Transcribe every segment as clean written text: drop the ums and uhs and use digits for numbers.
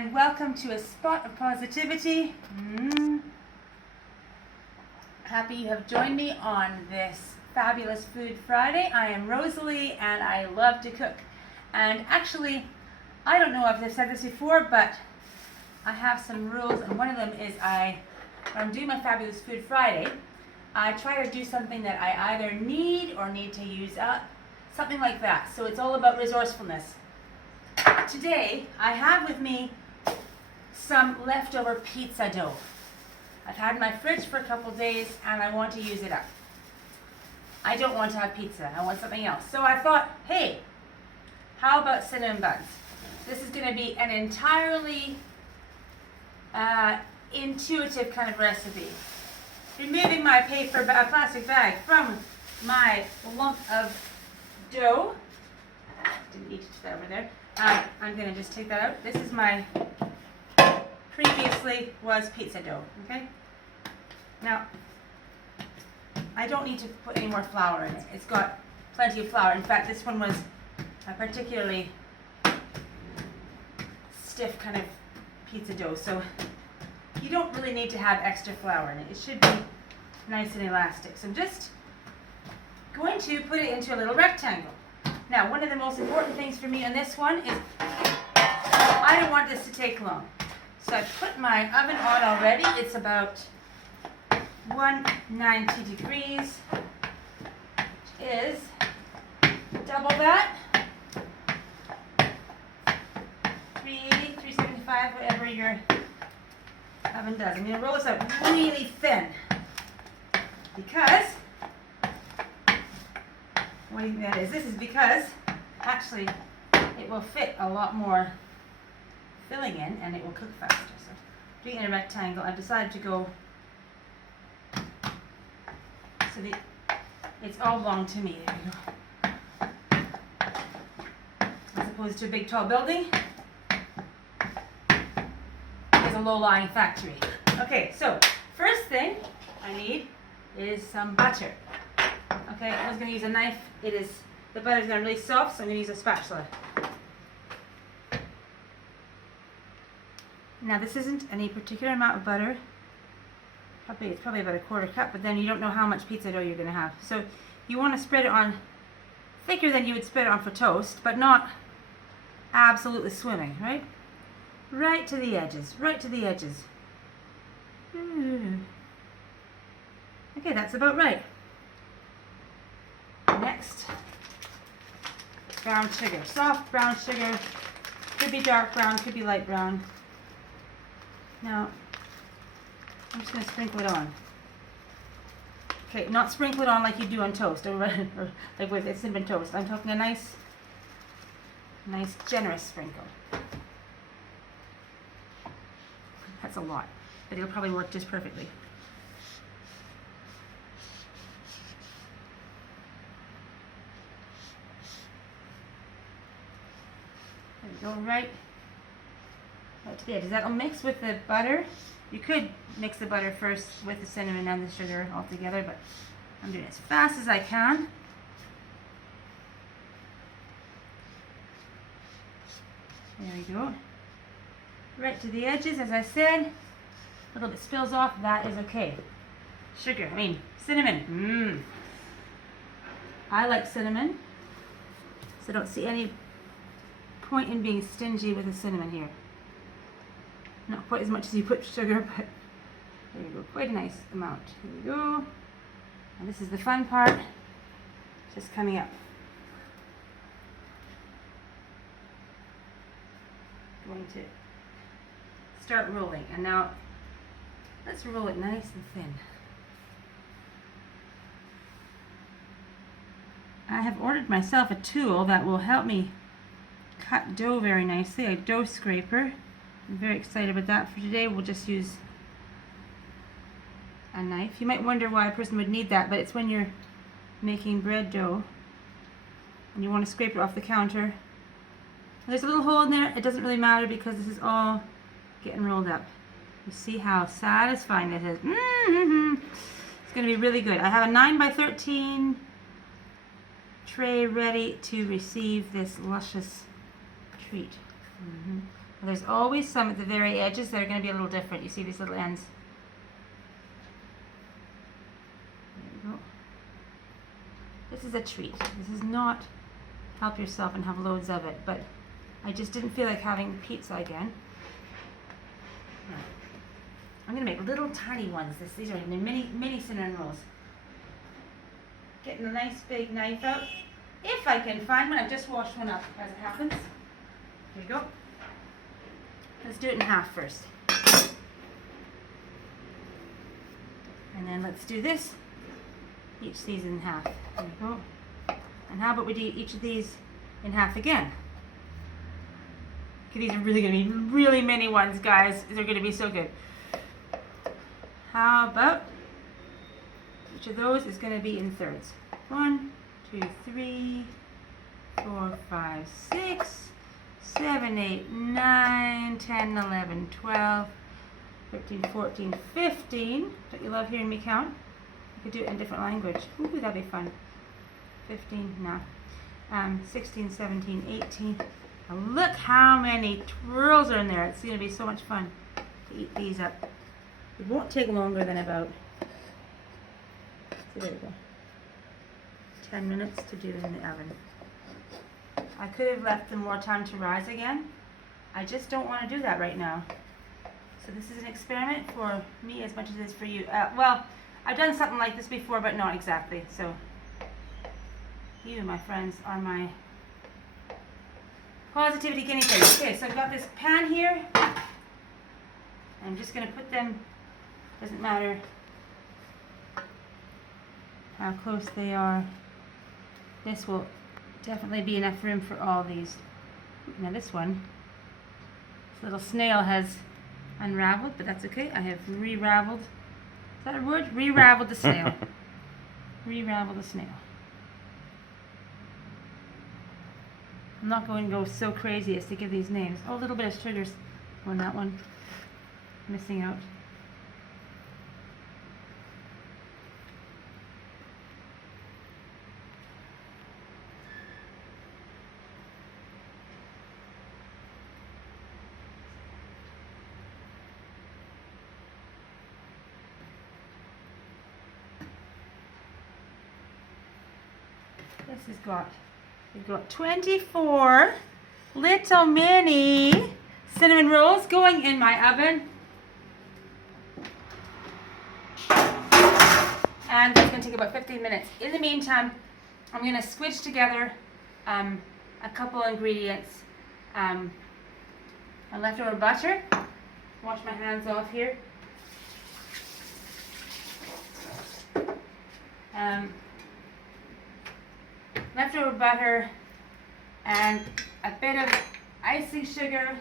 and welcome to a spot of positivity. Happy you have joined me on this fabulous Food Friday. I am Rosalie and I love to cook. And actually, I don't know if I've said this before, but I have some rules, and one of them is when I'm doing my fabulous Food Friday, I try to do something that I either need or need to use up, something like that. So it's all about resourcefulness. Today, I have with me some leftover pizza dough. I've had it in my fridge for a couple days and I want to use it up. I don't want to have pizza, I want something else. So I thought, hey, how about cinnamon buns? This is going to be an entirely intuitive kind of recipe. Removing my plastic bag from my lump of dough. Didn't need to put that over there. I'm going to just take that out. This is my previously was pizza dough. Okay. Now, I don't need to put any more flour in it. It's got plenty of flour. In fact, this one was a particularly stiff kind of pizza dough, so you don't really need to have extra flour in it. It should be nice and elastic. So I'm just going to put it into a little rectangle. Now, one of the most important things for me on this one is I don't want this to take long. So I put my oven on already. It's about 190 degrees, which is double that. 380, 375, whatever your oven does. I'm going to roll this out really thin because, what do you think that is? This is because actually it will fit a lot more filling in and it will cook faster. So doing it in a rectangle, I've decided to go so it's all belong to me. There we go. As opposed to a big tall building, it's a low-lying factory. Okay, so first thing I need is some butter. Okay, I was going to use a knife. The butter's going to be really soft, so I'm going to use a spatula. Now this isn't any particular amount of butter. It's probably about a quarter cup, but then you don't know how much pizza dough you're going to have. So you want to spread it on thicker than you would spread it on for toast, but not absolutely swimming, right? Right to the edges, right to the edges. Okay, that's about right. Next, brown sugar. Soft brown sugar. Could be dark brown, could be light brown. Now, I'm just going to sprinkle it on. Okay, not sprinkle it on like you do on toast, or like with cinnamon toast. I'm talking a nice generous sprinkle. That's a lot, but it'll probably work just perfectly. There we go, right to the edge. That'll mix with the butter. You could mix the butter first with the cinnamon and the sugar all together, but I'm doing it as fast as I can. There we go. Right to the edges, as I said. A little bit spills off, that is okay. Cinnamon. I like cinnamon, so don't see any point in being stingy with the cinnamon here. Not quite as much as you put sugar, but there you go, quite a nice amount. Here we go. And this is the fun part, just coming up. Going to start rolling, and now let's roll it nice and thin. I have ordered myself a tool that will help me cut dough very nicely, a dough scraper. I'm very excited about that. For today, we'll just use a knife. You might wonder why a person would need that, but it's when you're making bread dough and you want to scrape it off the counter. There's a little hole in there. It doesn't really matter because this is all getting rolled up. You see how satisfying this is. It's going to be really good. I have a 9x13 tray ready to receive this luscious treat. There's always some at the very edges that are going to be a little different. You see these little ends? There you go. This is a treat. This is not help yourself and have loads of it, but I just didn't feel like having pizza again. I'm going to make little tiny ones. These are the mini cinnamon rolls. Getting a nice big knife out. If I can find one. I've just washed one up as it happens. Here you go. Let's do it in half first. And then let's do this. Each these in half. There you go. And how about we do each of these in half again? Okay, these are really going to be really mini ones, guys. They're going to be so good. How about each of those is going to be in thirds. 1, 2, 3, 4, 5, 6, 7, 8, 9, 10, 11, 12, 13, 14, 15. Don't you love hearing me count? I could do it in a different language. Ooh, that'd be fun. 15, no. 16, 17, 18. Now look how many twirls are in there. It's going to be so much fun to eat these up. It won't take longer than about, so there we go, 10 minutes to do them in the oven. I could have left them more time to rise again. I just don't want to do that right now. So this is an experiment for me as much as it is for you. Well, I've done something like this before, but not exactly. So you, my friends, are my positivity guinea pigs. Okay, so I've got this pan here. I'm just going to put them, doesn't matter how close they are. This will definitely be enough room for all these. Now this one, this little snail has unraveled, but that's okay. I have re-raveled. Is that a word? Re-raveled the snail. Re-raveled the snail. I'm not going to go so crazy as to give these names. Oh, a little bit of sugars on that one. Missing out. This has got, we've got 24 little mini cinnamon rolls going in my oven. And it's going to take about 15 minutes. In the meantime, I'm going to squidge together a couple ingredients. My leftover butter. Wash my hands off here. Leftover butter and a bit of icing sugar.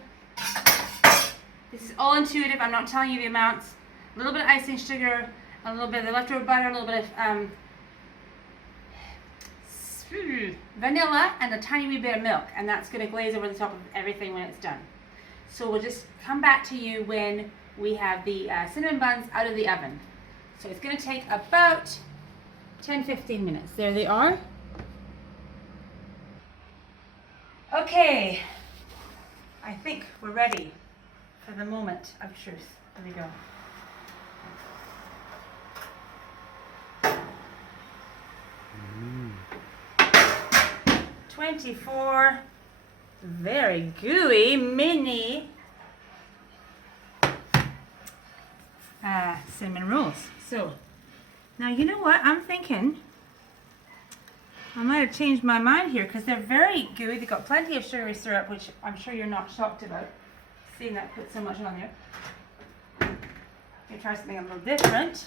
This is all intuitive. I'm not telling you the amounts. A little bit of icing sugar, a little bit of the leftover butter, a little bit of vanilla, and a tiny wee bit of milk, and that's going to glaze over the top of everything when it's done. So we'll just come back to you when we have the cinnamon buns out of the oven. So it's going to take about 10-15 minutes. There they are. Okay, I think we're ready for the moment of truth. Here we go. 24 very gooey mini cinnamon rolls. So now you know what I'm thinking. I might have changed my mind here because they're very gooey. They've got plenty of sugary syrup, which I'm sure you're not shocked about, seeing that I put so much on there. I'm going to try something a little different.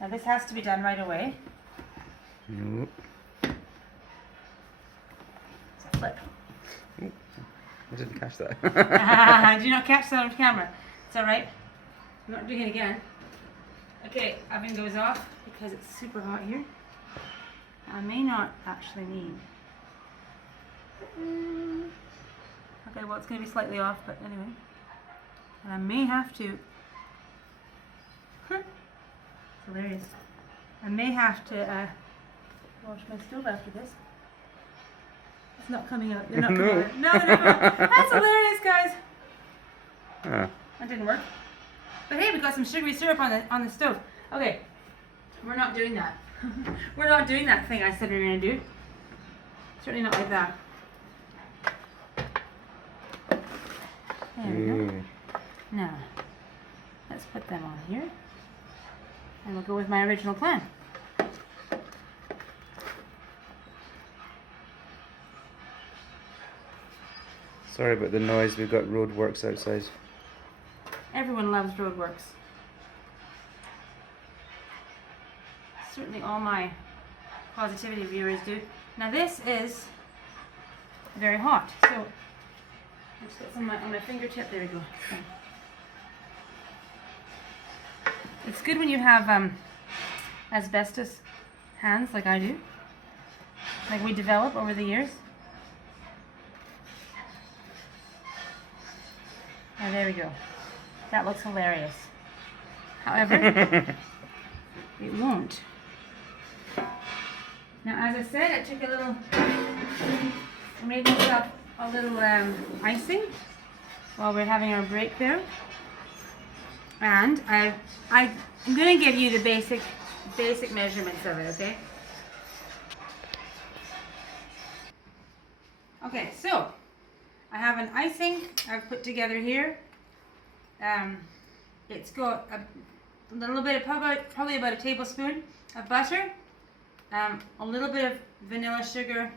Now this has to be done right away. Nope. It's a flip. Oh, I didn't catch that. Did you not catch that on camera? It's alright. I'm not doing it again. Okay, oven goes off because it's super hot here. I may not actually need. Okay, well it's going to be slightly off, but anyway. And I may have to. It's hilarious. I may have to wash my stove after this. It's not coming out. They're not No. coming out. No, they're not coming out. That's hilarious, guys. Ah. That didn't work. But hey, we got some sugary syrup on the stove. Okay, we're not doing that. We're not doing that thing I said we were gonna do. Certainly not like that. There we go. Ooh. Now, let's put them on here. And we'll go with my original plan. Sorry about the noise, we've got roadworks outside. Everyone loves roadworks. Certainly all my positivity viewers do. Now this is very hot, so let's get some on my fingertip. There we go. It's good when you have asbestos hands like I do, like we develop over the years. Oh, there we go. That looks hilarious. However, it won't. Now, as I said, I took a little, I made myself a little icing while we're having our break there. And I'm going to give you the basic measurements of it, okay? Okay, so I have an icing I've put together here. It's got a little bit of, probably about a tablespoon of butter, a little bit of vanilla sugar,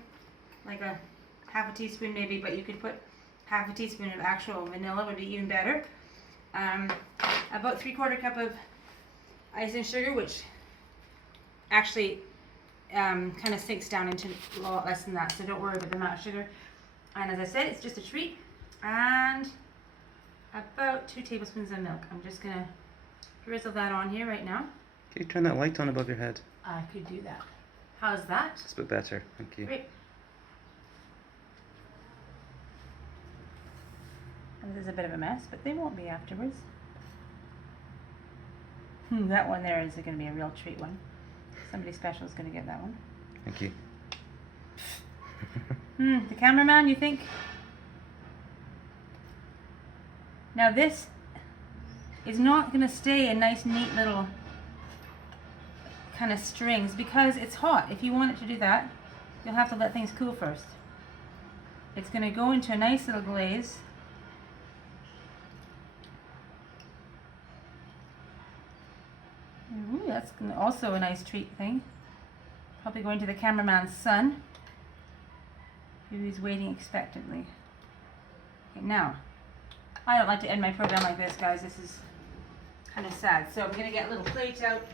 like a half a teaspoon maybe, but you could put half a teaspoon of actual vanilla would be even better. About 3/4 cup of icing sugar, which actually kind of sinks down into a lot less than that, so don't worry about the amount of sugar. And as I said, it's just a treat. And about 2 tablespoons of milk. I'm just gonna drizzle that on here right now. Can you turn that light on above your head? I could do that. How's that? It's a bit better, thank you. Great. And this is a bit of a mess, but they won't be afterwards. That one there is going to be a real treat one. Somebody special is going to get that one. Thank you. The cameraman, you think? Now this is not going to stay in nice, neat little kind of strings because it's hot. If you want it to do that, you'll have to let things cool first. It's going to go into a nice little glaze. Ooh, that's also a nice treat thing. Probably going to the cameraman's son, who's waiting expectantly. Okay, now, I don't like to end my program like this, guys. This is kind of sad. So I'm going to get a little plate out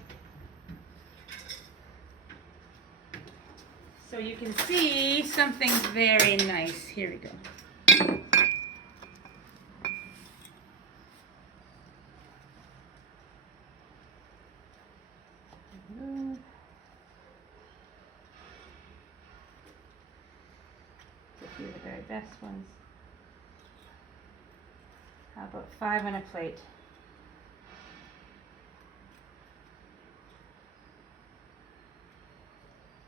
so you can see something very nice. Here we go. A few of the very best ones. How about 5 on a plate?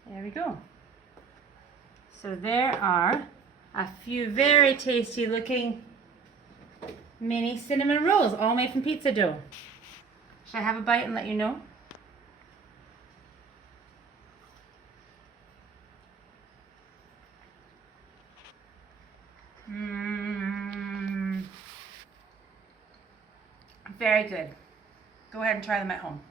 There we go. So there are a few very tasty looking mini cinnamon rolls, all made from pizza dough. Should I have a bite and let you know? Very good. Go ahead and try them at home.